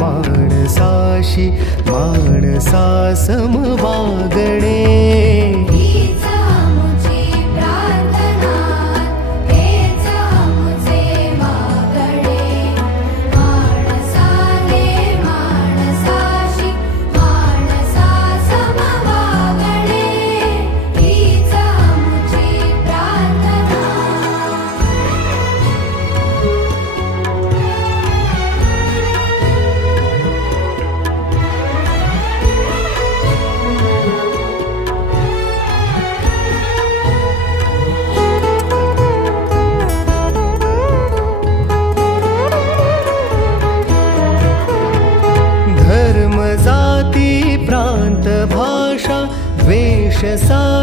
माणसा धर्म जाती प्रांत भाषा वेश सा